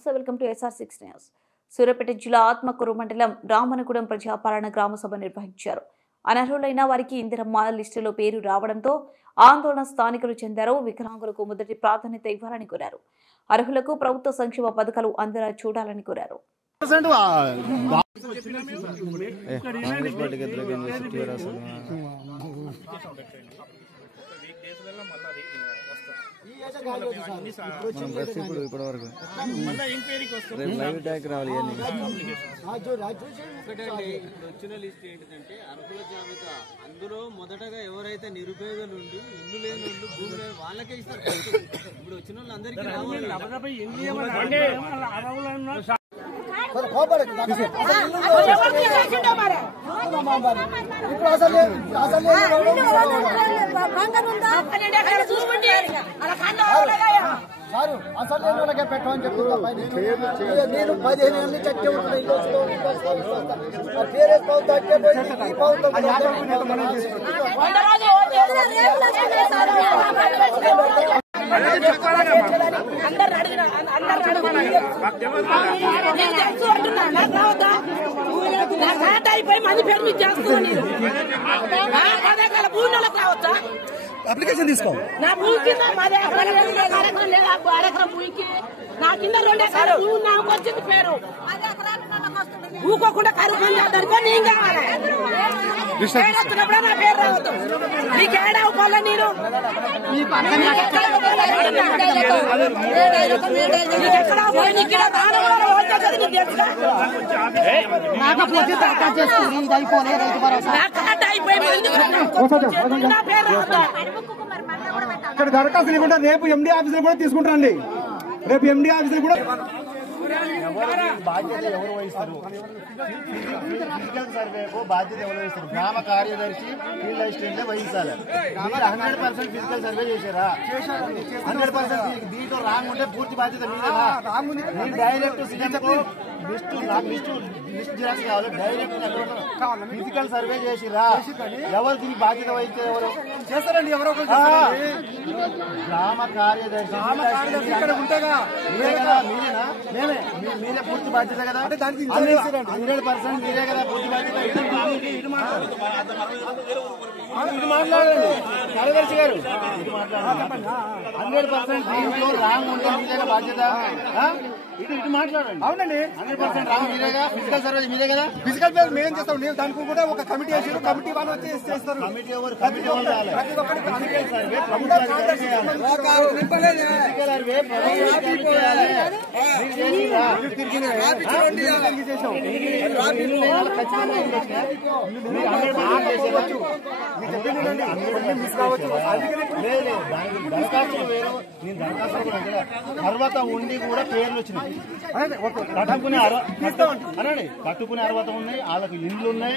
నమస్తే, welcome to SR6 news. Suryapet జిల్లా ఆత్మకూరు మండలం రామనగూడెం ప్రజాపాలన గ్రామ సభ నిర్వహించారు. అనర్హులైన వారికి ఇందిరమ్మ లిస్టులో పేరు రావడంతో ఆందోళన స్థానికులు చెందారు. వికలాంగులకు మొదటి ప్రాధాన్యత ఇవ్వాలని కోరారు. అర్హులకు ప్రభుత్వ సంక్షేమ పథకాలు అందేలా చూడాలని కోరారు. వచ్చిన లిస్ట్ ఏంటంటే అర్హుల జాబితా. అందులో మొదటగా ఎవరైతే నిరుపేదలు ఉండి ఇల్లు లేని వాళ్ళు భూమి లేని వాళ్ళకే ఇస్తారు. ఇప్పుడు వచ్చిన వాళ్ళు అందరికీ అసలు వాళ్ళకే పెట్టమని చెప్తున్నా. నేను 15 ఏళ్ళ నుంచి అట్టే ఉంటున్నాను. అప్లికేషన్ తీసుకో. నా భూమి కింద నా కింద 2 ఎకరాలు భూమి నాకు వచ్చింది పేరు. ఊకోకుండా కరువు చేద్దనుకో నేను కావాలి. వచ్చినప్పుడే నా పేరు రావద్దు. నీకేడావు పల్ల నేను నీకెక్కడా పోయి నీకు ఇక్కడ దరఖాస్తు లేకుండా రేపు ఎండి ఆఫీసులు కూడా తీసుకుంటారండి. రేపు ఎండి ఆఫీసులు కూడా బాధ్యత ఎవరు వహిస్తారు? ఫిజికల్ సర్వేకు బాధ్యత ఎవరు వహిస్తారు? గ్రామ కార్యదర్శి ఫీల్డ్ అసిస్టెంట్ వహించాలి. 100% ఫిజికల్ సర్వే చేశారా? 100% దీంట్లో రాంగ్ ఉంటే పూర్తి బాధ్యత మీదేనా? మీరు డైరెక్ట్ లిస్ట్ జిరాక్స్ కావాలి. డైరెక్ట్ ఫిజికల్ సర్వే చేసిరా? ఎవరు దీనికి బాధ్యత వహించారు? ఎవరు చేస్తారండి? ఎవరో గ్రామ కార్యదర్శి ఉంటేగా మీరేనా? మీరే పూర్తి బాధ్యత కదా. 100% మీరే కదా పూర్తి బాధ్యత. ఇటు మాట్లాడండి కార్యదర్శి గారు, ఇటు మాట్లాడండి. 100% దీంట్లో రాంగ్ ఉంటే మీరేగా బాధ్యత. ఇటు మాట్లాడండి. అవునండి, 100% రాంగ్ మీరేగా. ఫిజికల్ సర్వే మీరే కదా. ఫిజికల్ సర్వే మేం చేస్తాం. నేను దానికి కూడా ఒక కమిటీ వేసారు. కమిటీ వాళ్ళు వచ్చి చేస్తారు. కమిటీ ఎవరు? కమిటీ వాళ్ళు రావాలి. ఫిజికల్ సర్వే అర్హత ఉండి కూడా పేర్లు వచ్చినాయి. కట్టుకునే అర్హత ఉన్నాయి. వాళ్ళకి ఇండ్లు ఉన్నాయి.